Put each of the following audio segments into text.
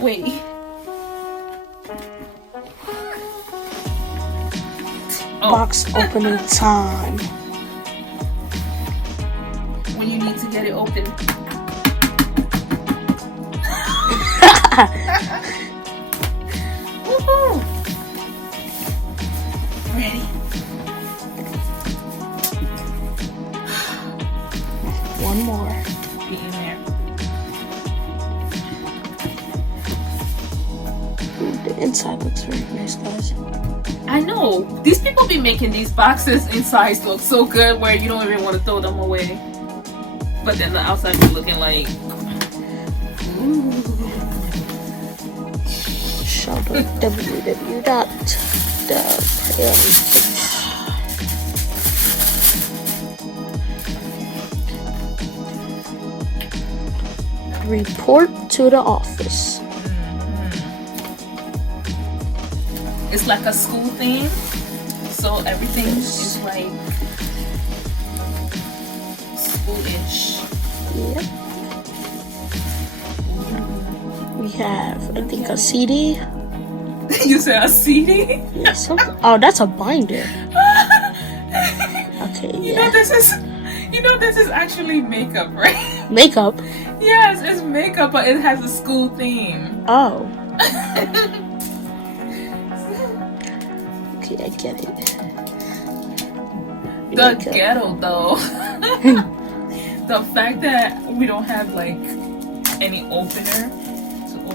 Wait. Box opening time. When you need to get it open. Woohoo! Ready? One more. Be in there. Ooh, the inside looks very nice, guys. I know. These people be making these boxes inside look so good where you don't even want to throw them away. But then the outside be looking like... Ooh. Shop at www.crayonCase. Report to the office. It's like a school theme, so everything is like schoolish. Yep. We have, I think, a CD. You said a CD? Yeah, oh, that's a binder. Okay, yeah. You know this is actually makeup, right? Makeup? Yes, it's makeup, but it has a school theme. Oh. Okay, I get it. The ghetto, though. The fact that we don't have like any opener.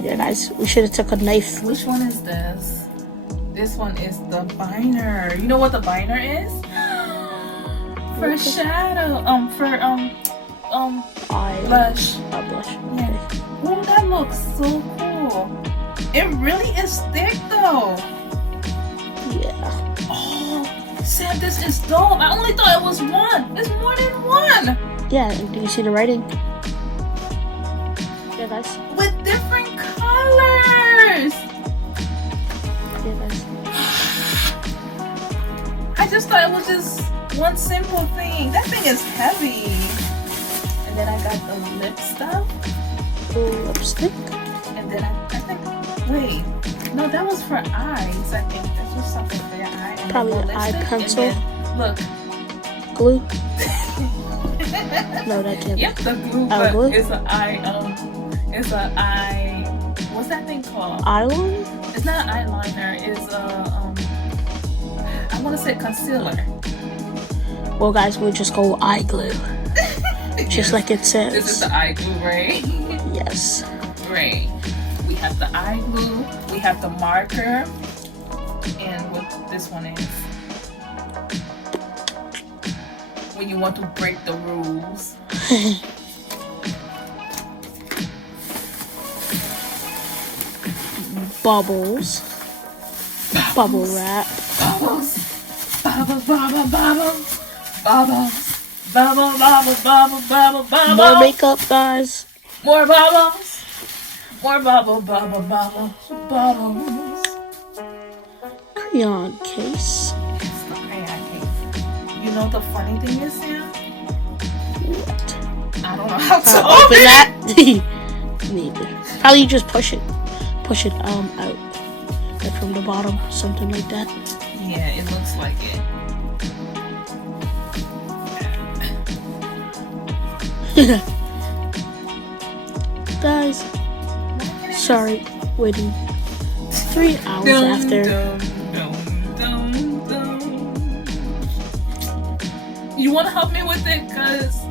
Yeah, guys, we should have took a knife. Which one is this? This one is the binder. You know what the binder is? For shadow. Blush. Blush. Yeah. Oh, that looks so cool. It really is thick though. Yeah. Oh, Sam, this is dope. I only thought it was one. It's more than one. Yeah, and do you see the writing? Yeah, guys. With different colors. Yeah, guys. I just thought it was just one simple thing. That thing is heavy. And then I got the lip stuff. Lipstick. And then I think, wait, no, that was for eyes. I think that was something for your eye. And probably an eye pencil. Look. Glue. No, that can't. Yep, the glue. Oh, but glue? it's an eye. It's an eye. What's that thing called? Eyeliner. It's not an eyeliner. It's a I want to say concealer. Well, guys, we'll just go eye glue. Just like it says. This is the eye glue, right? Yes. Right. We have the eye glue. We have the marker. And what this one is. When you want to break the rules. Bubbles. Bubble wrap. Bubbles. Bubbles, bubbles, bubbles. Bubbles. Bubble, bubble, bubble, bubble, bubble. More makeup, guys. More bubbles. More bubble, bubble, bubble, bubbles. Crayon case. It's the crayon case. You know the funny thing is, Sam? What? I don't know how to Open that. Neither. Probably you just push it. Push it out. Like from the bottom, something like that. Yeah, it looks like it. Guys, sorry, waiting 3 hours after. You want to help me with it? Cause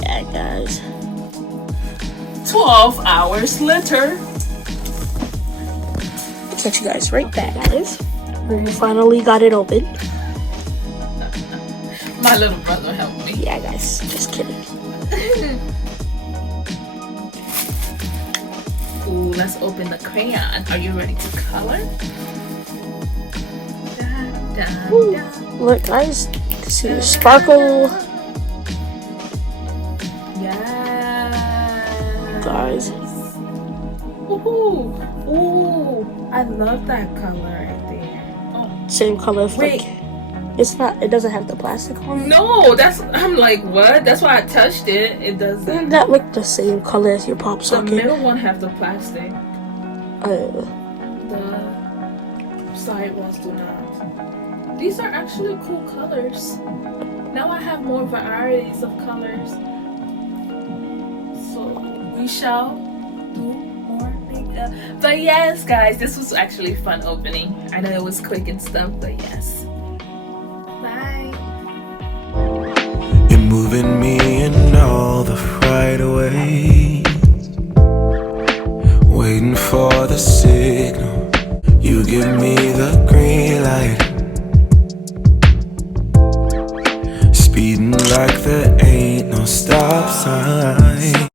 yeah, guys. 12 hours later. I'll catch you guys right back, guys. We finally got it open. My little brother helped me. Yeah, guys, just kidding. Ooh, let's open the crayon. Are you ready to color? Ooh, look, guys. See the sparkle. Yeah. Guys. Ooh, ooh, I love that color right there. Oh. Same color. Wait, It's not. It doesn't have the plastic on it. No, I'm like, what? That's why I touched it. It doesn't. Isn't that like the same color as your pop The socket? middle one have the plastic. Uh, The side ones do not. These are actually cool colors. Now I have more varieties of colors. So we shall do more makeup. But yes, guys, this was actually fun opening. I know it was quick and stuff, but yes. Bye. You're moving me in all the right ways, waiting for the signal. You give me the green light, speeding like there ain't no stop sign.